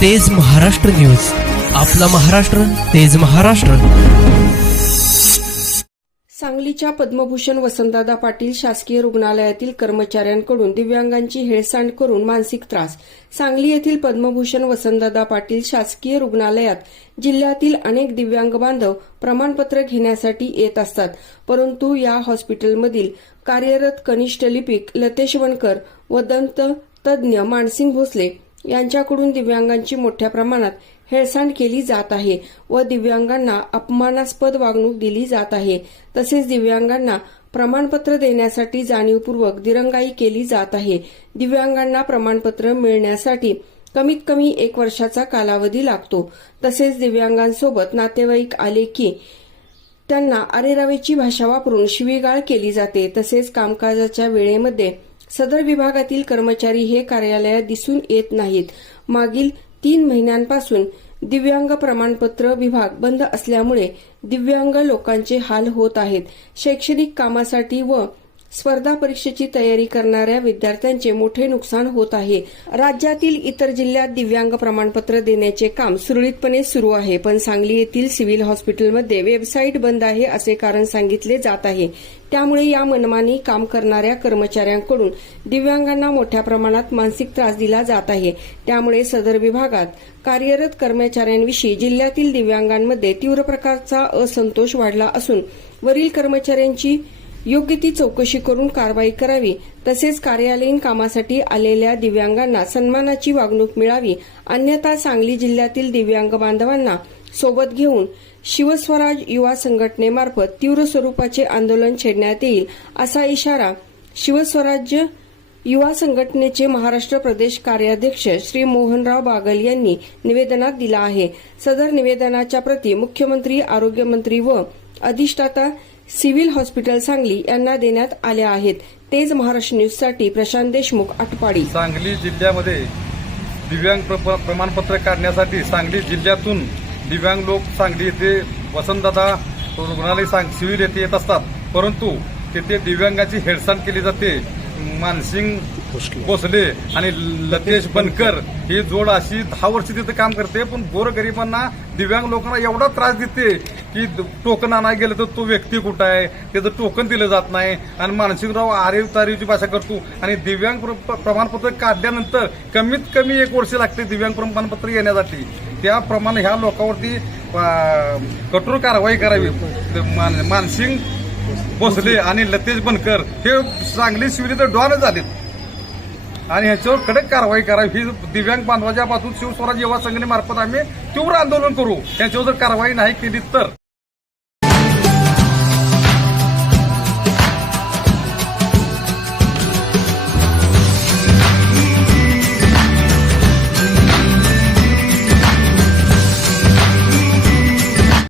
तेज महाराष्ट्र न्यूज. आपला महाराष्ट्र तेज महाराष्ट्र. सांगलीच्या पद्मभूषण वसंतदादा पाटील शासकीय रुग्णालयातील कर्मचाऱ्यांकडून दिव्यांगांची हेळसांड करून मानसिक त्रास. सांगली येथील पद्मभूषण वसंतदादा पाटील शासकीय रुग्णालयात जिल्ह्यातील अनेक दिव्यांग बांधव प्रमाणपत्र घेण्यासाठी येत असतात. परंतु या हॉस्पिटलमधील कार्यरत कनिष्ठ लिपिक लतेश वणकर व दंत तज्ज्ञ मानसिंग भोसले यांच्याकडून दिव्यांगांची मोठ्या प्रमाणात हेळसांड केली जात आहे व दिव्यांगांना अपमानास्पद वागणूक दिली जात आहे. तसेच दिव्यांगांना प्रमाणपत्र देण्यासाठी जाणीवपूर्वक दिरंगाई केली जात आहे. दिव्यांगांना प्रमाणपत्र मिळण्यासाठी कमीत कमी एक वर्षाचा कालावधी लागतो. तसेच दिव्यांगांसोबत नातेवाईक आले की त्यांना अरेरावेची भाषा वापरून शिवीगाळ केली जाते. तसेच कामकाजाच्या वेळेमध्ये सदर विभागातील कर्मचारी हे कार्यालयात दिसून येत नाहीत. मागील तीन महिन्यांपासून दिव्यांग प्रमाणपत्र विभाग बंद असल्यामुळे दिव्यांग लोकांचे हाल होत आहेत. शैक्षणिक कामासाठी व स्पर्धा परीक्षेची तयारी करणाऱ्या विद्यार्थ्यांचे मोठे नुकसान होत आहे. राज्यातील इतर जिल्ह्यात दिव्यांग प्रमाणपत्र देण्याचे काम सुरळीतपणे सुरू आहे. पण सांगली येथील सिव्हिल हॉस्पिटलमध्ये वेबसाईट बंद आहे असे कारण सांगितले जात आहे. त्यामुळे या मनमानी काम करणाऱ्या कर्मचाऱ्यांकडून दिव्यांगांना मोठ्या प्रमाणात मानसिक त्रास दिला जात आहे. त्यामुळे सदर विभागात कार्यरत कर्मचाऱ्यांविषयी जिल्ह्यातील दिव्यांगांमध्ये तीव्र प्रकारचा असंतोष वाढला असून वरील कर्मचाऱ्यांची योग्य ती चौकशी करून कारवाई करावी तसेच कार्यालयीन कामासाठी आलेल्या दिव्यांगांना सन्मानाची वागणूक मिळावी अन्यथा सांगली जिल्ह्यातील दिव्यांग बांधवांना सोबत घेऊन शिवस्वराज युवा संघटनेमार्फत तीव्र स्वरूपाचे आंदोलन छेडण्यात येईल असा इशारा शिवस्वराज्य युवा संघटनेचे महाराष्ट्र प्रदेश कार्याध्यक्ष श्री मोहनराव बागल यांनी निवेदनात दिला आहे. सदर निवेदनाच्या प्रती मुख्यमंत्री आरोग्यमंत्री व अधिष्ठाता सिव्हिल हॉस्पिटल सांगली यांना देण्यात आल्या आहेत. तेज महाराष्ट्र न्यूजसाठी प्रशांत देशमुख आटपाडी. सांगली जिल्ह्यामध्ये दिव्यांग प्र- प्रमाणपत्र काढण्यासाठी सांगली जिल्ह्यातून दिव्यांग लोक सांगली येथे वसंतदादा रुग्णालय सांग सिव्हिल येथे येत असतात. परंतु तेथे दिव्यांगाची हेळसांड केली जाते. मानसिंग भोसले आणि लतेश बनकर ही जोड अशी दहा वर्ष तिथे काम करते पण गोरगरिबांना दिव्यांग लोकांना एवढा त्रास देते की टोकन आणायला गेलं तर तो व्यक्ती कुठं आहे? त्याचं टोकन दिलं जात नाही. आणि मानसिकराव आरेव तारीवची भाषा करतो. आणि दिव्यांग प्र- प्रमाणपत्र काढल्यानंतर कमीत कमी एक वर्ष लागते दिव्यांग प्रमाणपत्र येण्यासाठी. त्याप्रमाणे ह्या लोकांवरती कठोर कारवाई करावी. मान- मानसिंग भोसले आणि लतेश बनकर हे सांगली शिवली तर डॉन झालेत. आणि ह्याच्यावर कडक कारवाई करावी. ही दिव्यांग बांधवाच्या बाजूत शिवस्वराज युवा संघटनेमार्फत आम्ही तीव्र आंदोलन करू. ह्याच्यावर जर कारवाई नाही केली तर.